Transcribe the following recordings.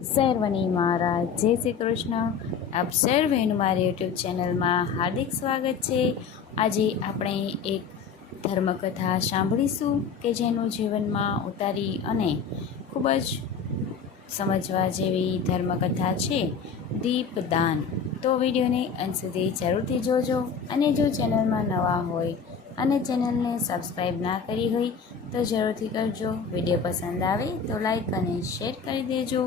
સર્વની મારા જય શ્રી કૃષ્ણ. આપ સર્વેનું મારી યુટ્યુબ ચેનલમાં હાર્દિક સ્વાગત છે. આજે આપણે એક ધર્મકથા સાંભળીશું કે જેનું જીવનમાં ઉતારી અને ખૂબ જ સમજવા જેવી ધર્મકથા છે, દીપદાન. તો વિડીયોને અંત સુધી જરૂરથી જોજો અને જો ચેનલમાં નવા હોય અને ચેનલને સબસ્ક્રાઈબ ના કરી હોય તો જરૂરથી કરજો. વીડિયો પસંદ આવે તો લાઈક અને શેર કરી દેજો.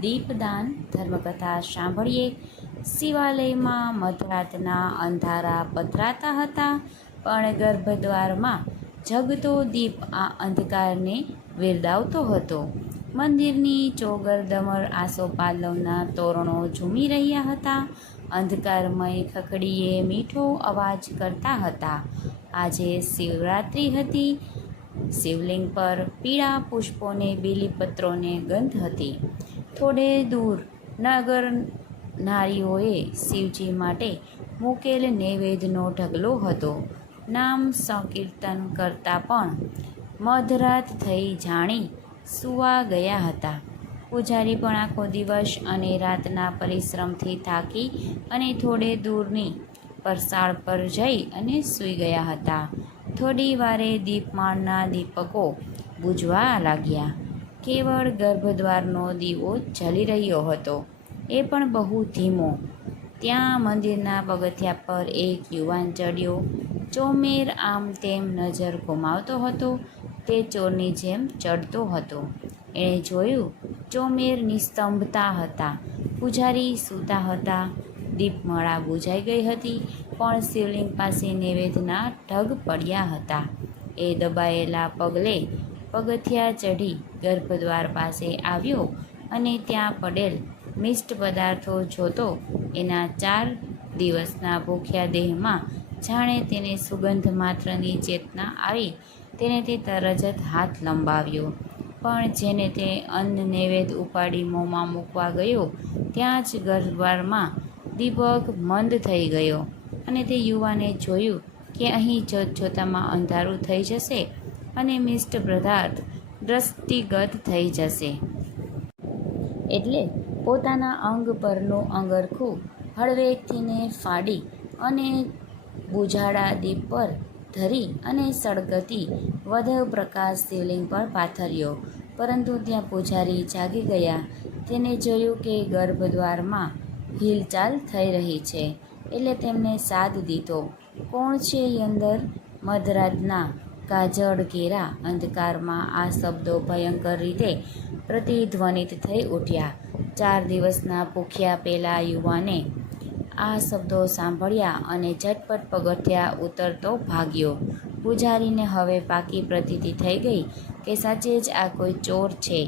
દીપદાન ધર્મકથા સાંભળીએ. શિવાલયમાં મધરાતના અંધારા પધરાતા હતા, પણ ગર્ભદ્વારમાં જગતો દીપ આ અંધકારને વિરદાવતો હતો. મંદિરની ચોગરદમર આસોપાલવના તોરણો ઝૂમી રહ્યા હતા. અંધકારમય ખખડીએ મીઠો અવાજ કરતા હતા. આજે શિવરાત્રિ હતી. શિવલિંગ પર પીળા પુષ્પોને, બીલીપત્રોને ગંધ હતી. થોડે દૂર નગર નારીઓએ શિવજી માટે મૂકેલ નૈવેદ્યનો ઢગલો હતો. નામ સંકીર્તન કરતાં પણ મધરાત થઈ જાણી સૂવા ગયા હતા. પૂજારી પણ આખો દિવસ અને રાતના પરિશ્રમથી થાકી અને થોડે દૂરની પરસાળ પર જઈ અને સૂઈ ગયા હતા. થોડી વારે દીપમાળના દીપકો બુજવા લાગ્યા. કેવળ ગર્ભદ્વારનો દીવો જલી રહ્યો હતો. એ પણ બહુ ધીમો. ત્યાં મંદિરના પગથિયા પર એક યુવાન ચડ્યો. ચોમેર આમ તેમ નજર ગુમાવતો હતો. તે ચોરની જેમ ચડતો હતો. એણે જોયું, ચોમેર નિસ્તંભતા હતા. પૂજારી સૂતા હતા. દીપમાળા બુઝાઈ ગઈ હતી, પણ શિવલિંગ પાસે નૈવેદ્યના ઢગ પડ્યા હતા. એ દબાયેલા પગલે પગથિયા ચઢી ગર્ભદ્વાર પાસે આવ્યો અને ત્યાં પડેલ મિષ્ટ પદાર્થો જોતો એના ચાર દિવસના ભૂખ્યા દેહમાં જાણે તેને સુગંધ માત્રની ચેતના આવી તેને તે તરત જ હાથ લંબાવ્યો. પણ જેને તે અન્ન નૈવેદ ઉપાડી મોંમાં મૂકવા ગયો, ત્યાં જ ગર્ભદ્વારમાં દીપક મંદ થઈ ગયો અને તે યુવાને જોયું કે અહીં જોત જોતામાં અંધારું થઈ જશે અને મિષ્ટ પદાર્થ દ્રષ્ટિગત થઈ જશે. એટલે પોતાના અંગ પરનું અંગરખું હળવેથીને ફાડી અને બુઝાડા દીપ પર ધરી અને સળગતી વધુ પ્રકાશ શિવલિંગ પર પાથર્યો. પરંતુ ત્યાં પૂજારી જાગી ગયા. તેને જોયું કે ગર્ભદ્વારમાં હિલચાલ થઈ રહી છે. એટલે તેમને સાદ દીધો કોણ છે અંદર મધરાતના કાજળ ઘેરા અંધકારમાં આ શબ્દો ભયંકર રીતે પ્રતિધ્વનિત થઈ ઉઠ્યા. ચાર દિવસના ભૂખ્યા પેલા યુવાને આ શબ્દો સાંભળ્યા અને ઝટપટ પગથિયા ઉતરતો ભાગ્યો. પૂજારીને હવે પાકી પ્રતીતિ થઈ ગઈ કે સાચે જ આ કોઈ ચોર છે.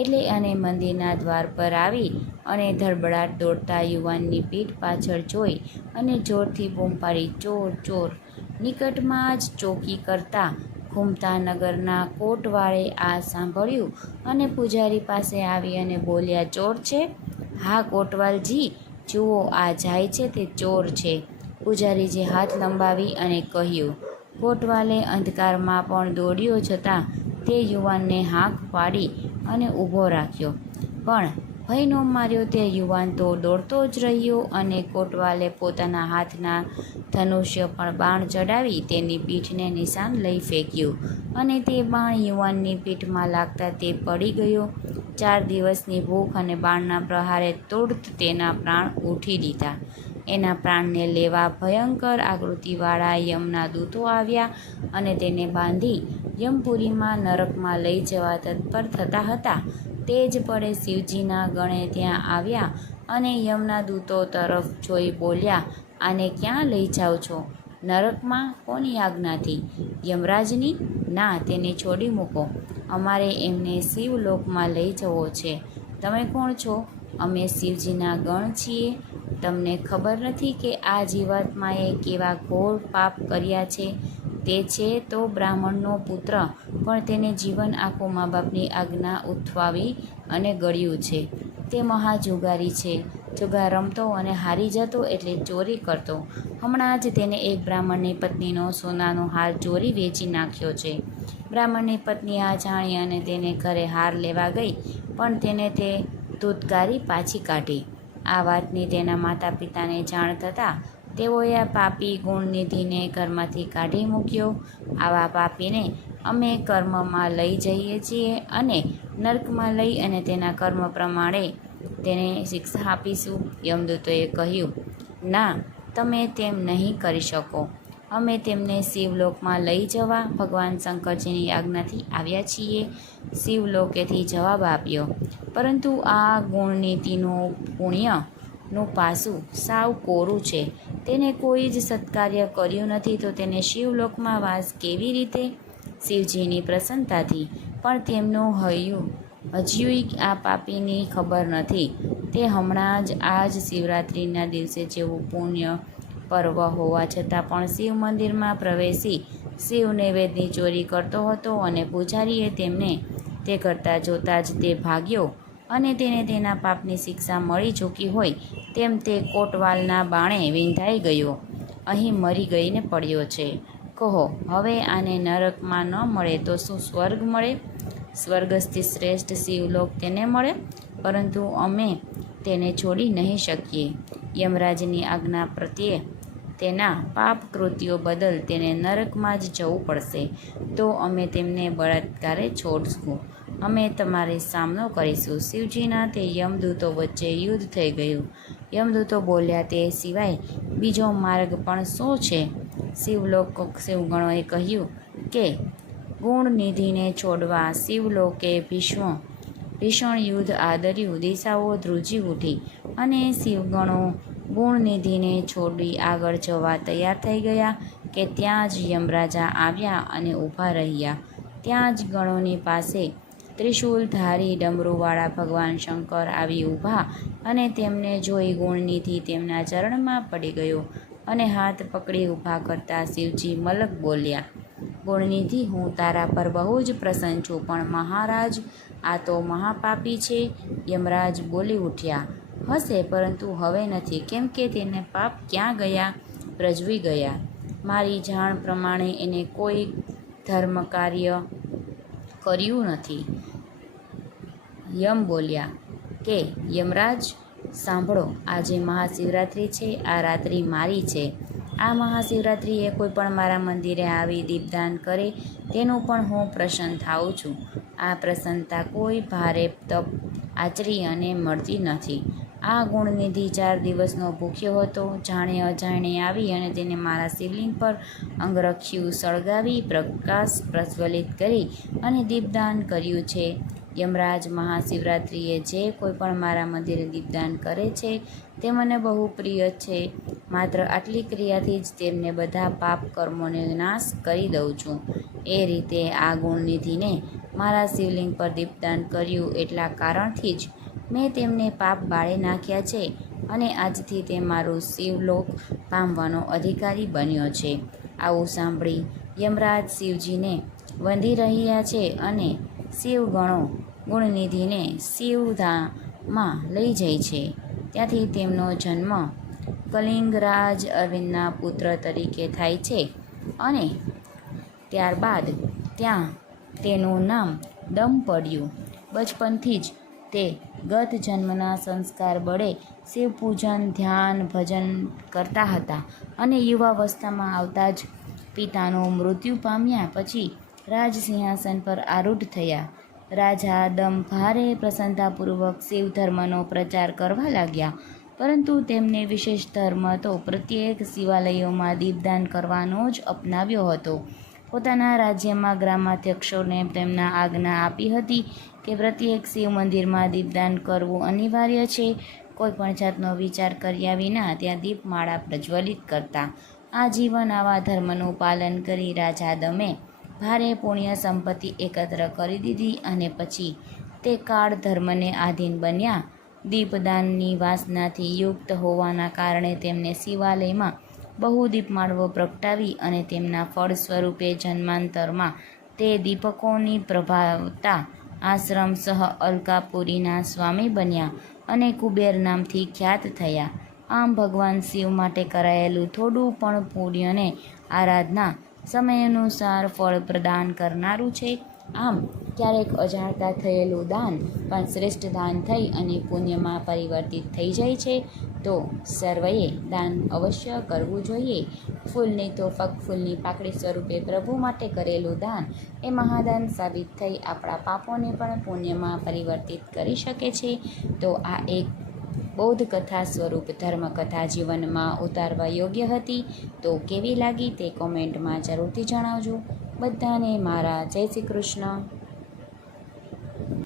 એટલે અને મંદિરના દ્વાર પર આવી અને ધડબડાટ દોડતા યુવાનની પીઠ પાછળ જોઈ અને જોરથી બૂમ પાડી, ચોર ચોર નિકટમાં જ ચોકી કરતા ઘૂમતા નગરના કોટવાળે આ સાંભળ્યું અને પૂજારી પાસે આવી અને બોલ્યા, ચોર છે? હા, કોટવાલજી. જુઓ, આ જાય છે તે ચોર છે. પૂજારીજી હાથ લંબાવી અને કહ્યું, કોટવાલે અંધકારમાં પણ દોડ્યો જતાં તે યુવાનને હાંક પાડી અને ઊભો રાખ્યો. પણ ભયનો માર્યો તે યુવાન તો દોડતો જ રહ્યો અને કોટવાલે પોતાના હાથના ધનુષ્ય પણ બાણ ચડાવી તેની પીઠને નિશાન લઈ ફેંક્યું અને તે બાણ યુવાનની પીઠમાં લાગતા તે પડી ગયો. ચાર દિવસની ભૂખ અને બાણના પ્રહારે તોડત તેના પ્રાણ ઉઠી દીધા એના પ્રાણને લેવા ભયંકર આકૃતિવાળા યમના દૂતો આવ્યા અને તેને બાંધી યમપુરીમાં નરકમાં લઈ જવા તત્પર થતા હતા. તે જ પડે શિવજીના ગણે ત્યાં આવ્યા અને યમના દૂતો તરફ જોઈ બોલ્યા, આને ક્યાં લઈ જાઓ છો? નરકમાં કોની આજ્ઞાથી? યમરાજની? ના, તેને છોડી મૂકો. અમારે એમને શિવલોકમાં લઈ જવો છે. તમે કોણ છો? અમે શિવજીના ગણ છીએ. તમને ખબર નથી કે આ જીવાત્માએ કેવા ઘોર પાપ કર્યા છે? તે છે તો બ્રાહ્મણનો પુત્ર. પણ તેને જીવન આખું મા બાપની આજ્ઞા ઉથવાવી અને ગળ્યું છે. તે મહાજુગારી છે. જુગાર રમતો અને હારી જતો એટલે ચોરી કરતો. હમણાં જ તેને એક બ્રાહ્મણની પત્નીનો સોનાનો હાર ચોરી વેચી નાખ્યો છે. બ્રાહ્મણની પત્ની આ જાણી અને તેને ઘરે હાર લેવા ગઈ, પણ તેને તે ધૂતકારી પાછી કાઢી. આ વાતની તેના માતા પિતાને જાણ થતાં તેઓએ આ પાપી ગુણનિધિને ઘરમાંથી કાઢી મૂક્યો. આવા પાપીને અમે કર્મમાં લઈ જઈએ છીએ અને નર્કમાં લઈ અને તેના કર્મ પ્રમાણે તેને શિક્ષા આપીશું. યમદૂતોએ કહ્યું, ના, તમે તેમ નહીં કરી શકો. અમે તેમને શિવલોકમાં લઈ જવા ભગવાન શંકરજીની આજ્ઞાથી આવ્યા છીએ. શિવલોકેથી જવાબ આપ્યો, પરંતુ આ ગુણનીતિનું પુણ્યનું પાસું સાવ કોરું છે. તેને કોઈ જ સત્કાર્ય કર્યું નથી તો તેને શિવલોકમાં વાસ કેવી રીતે? શિવજીની પ્રસન્નતાથી પણ તેમનું હૈયું. હજુય આ પાપીની ખબર નથી. તે હમણાં જ આ જ શિવરાત્રિના દિવસે જેવું પુણ્ય પર્વ હોવા છતાં પણ શિવ મંદિરમાં પ્રવેશી શિવ નૈવેદ્યની ચોરી કરતો હતો અને પૂજારીએ તેમને તે કરતાં જોતાં જ તે ભાગ્યો અને તેને તેના પાપની શિક્ષા મળી ચૂકી હોય તેમ તે કોટવાલના બાણે વિંધાઈ ગયો. અહીં મરી ગઈને પડ્યો છે. કહો, હવે આને નરકમાં ન મળે તો શું સ્વર્ગ મળે? સ્વર્ગસ્થી શ્રેષ્ઠ શિવલોક તેને મળે? પરંતુ અમે તેને છોડી નહીં શકીએ. યમરાજની આજ્ઞા પ્રત્યે તેના પાપ કૃત્યો બદલ તેને નરકમાં જ જવું પડશે. તો અમે તેમને બળાત્કારે છોડશું. અમે તમારે સામનો કરીશું. શિવજીના તે યમદૂતો વચ્ચે યુદ્ધ થઈ ગયું. યમદૂતો બોલ્યા, તે સિવાય બીજો માર્ગ પણ શું છે? શિવલોક શિવગણોએ કહ્યું કે, ગુણનિધિને છોડવા શિવલોકે ભીષ્મ ભીષણ યુદ્ધ આદર્યું, દિશાઓ ધ્રુજી ઉઠી અને શિવગણો ગુણનિધિને છોડી આગળ જવા તૈયાર થઈ ગયા કે ત્યાં જ યમરાજા આવ્યા અને ઊભા રહ્યા. ત્યાં જ ગણોની પાસે ત્રિશૂલધારી ડમરૂવાળા ભગવાન શંકર આવી ઊભા અને તેમને જોઈ ગુણનિધિ તેમના ચરણમાં પડી ગયો અને હાથ પકડી ઊભા કરતા શિવજી મલક બોલ્યા ગુણનિધિ હું તારા પર બહુ જ પ્રસન્ન છું, પણ મહારાજ, આ તો મહાપાપી છે. યમરાજ બોલી ઉઠ્યા, હશે, પરંતુ હવે નથી, કેમ કે તેને પાપ ક્યાં ગયા? પ્રજવી ગયા. મારી જાણ પ્રમાણે એને કોઈ ધર્મ કાર્ય કર્યું નથી. યમ બોલ્યા, કે યમરાજ, સાંભળો, આજે મહાશિવરાત્રિ છે, આ રાત્રિ મારી છે. આ મહાશિવરાત્રિએ કોઈ પણ મારા મંદિરે આવી દીપદાન કરે તેનું પણ હું પ્રસન્ન થાઉં છું. આ પ્રસન્નતા કોઈ ભારે તપ આચરી અને મળતી નથી. આ ગુણનિધિ ચાર દિવસનો ભૂખ્યો હતો. જાણે અજાણે આવી અને તેને મારા શિવલિંગ પર અંગરખ્યું સળગાવી, પ્રકાશ પ્રજ્વલિત કરી અને દીપદાન કર્યું છે. યમરાજ મહાશિવરાત્રિએ જે કોઈ પણ મારા મંદિરે દીપદાન કરે છે તે મને બહુ પ્રિય છે. માત્ર આટલી ક્રિયાથી જ તેમને બધા પાપ કર્મોને નાશ કરી દઉં છું. એ રીતે આ ગુણનિધિને મારા શિવલિંગ પર દીપદાન કર્યું એટલા કારણથી જ મેં તેમને પાપ બાળે નાખ્યા છે અને આજથી તે મારું શિવલોક પામવાનો અધિકારી બન્યો છે. આવું સાંભળી યમરાજ શિવજીને વંદી રહ્યા છે અને શિવગણો ગુણનિધિને શિવધામમાં લઈ જાય છે. ત્યાંથી તેમનો જન્મ કલિંગરાજ અરવિંદના પુત્ર તરીકે થાય છે અને ત્યારબાદ ત્યાં તેનું નામ દમ પડ્યું બચપનથી જ તે ગત જન્મના સંસ્કાર બળે શિવ પૂજન, ધ્યાન, ભજન કરતા હતા અને યુવાવસ્થામાં આવતા જ પિતાનું મૃત્યુ પામ્યા પછી રાજ સિંહાસન પર આરૂઢ થયા. રાજા દમ ભારે પ્રસન્નતાપૂર્વક શિવ ધર્મનો પ્રચાર કરવા લાગ્યા. પરંતુ તેમને વિશેષ ધર્મ તો પ્રત્યેક શિવાલયોમાં દીપદાન કરવાનો જ અપનાવ્યો હતો. પોતાના રાજ્યમાં ગ્રામાધ્યક્ષોને તેમના આજ્ઞા આપી હતી કે પ્રત્યેક શિવ મંદિરમાં દીપદાન કરવું અનિવાર્ય છે. કોઈ પણ જાતનો વિચાર કર્યા વિના ત્યાં દીપમાળા પ્રજ્વલિત કરતા આજીવન આવા ધર્મનું પાલન કરી રાજા દમે ભારે પુણ્ય સંપત્તિ એકત્ર કરી દીધી અને પછી તે કાળ ધર્મને આધીન બન્યા. દીપદાનની વાસનાથી યુક્ત હોવાના કારણે તેમને શિવાલયમાં બહુ દીપમાળવો પ્રગટાવી અને તેમના ફળ સ્વરૂપે જન્માંતરમાં તે દીપકોની પ્રભાવતા આશ્રમ સહ અલકાપુરીના સ્વામી બન્યા અને કુબેર નામથી ખ્યાત થયા. આમ ભગવાન શિવ માટે કરાયેલું થોડું પણ પુણ્યને આરાધના સમય અનુસાર ફળ પ્રદાન કરનારું છે. આમ, ક્યારેક અજાણતા થયેલું દાન પણ શ્રેષ્ઠ દાન થઈ અને પુણ્યમાં પરિવર્તિત થઈ જાય છે, તો સર્વએ દાન અવશ્ય કરવું જોઈએ. ફૂલની તો ફક્ત ફૂલની પાકડી સ્વરૂપે પ્રભુ માટે કરેલું દાન એ મહાદાન સાબિત થઈ આપણા પાપોને પણ પુણ્યમાં પરિવર્તિત કરી શકે છે. તો આ એક બૌદ્ધ કથા સ્વરૂપ ધર્મકથા જીવનમાં ઉતારવા યોગ્ય હતી. તો કેવી લાગી તે કોમેન્ટમાં જરૂરથી જણાવજો. બધાને મારા જય શ્રી કૃષ્ણ.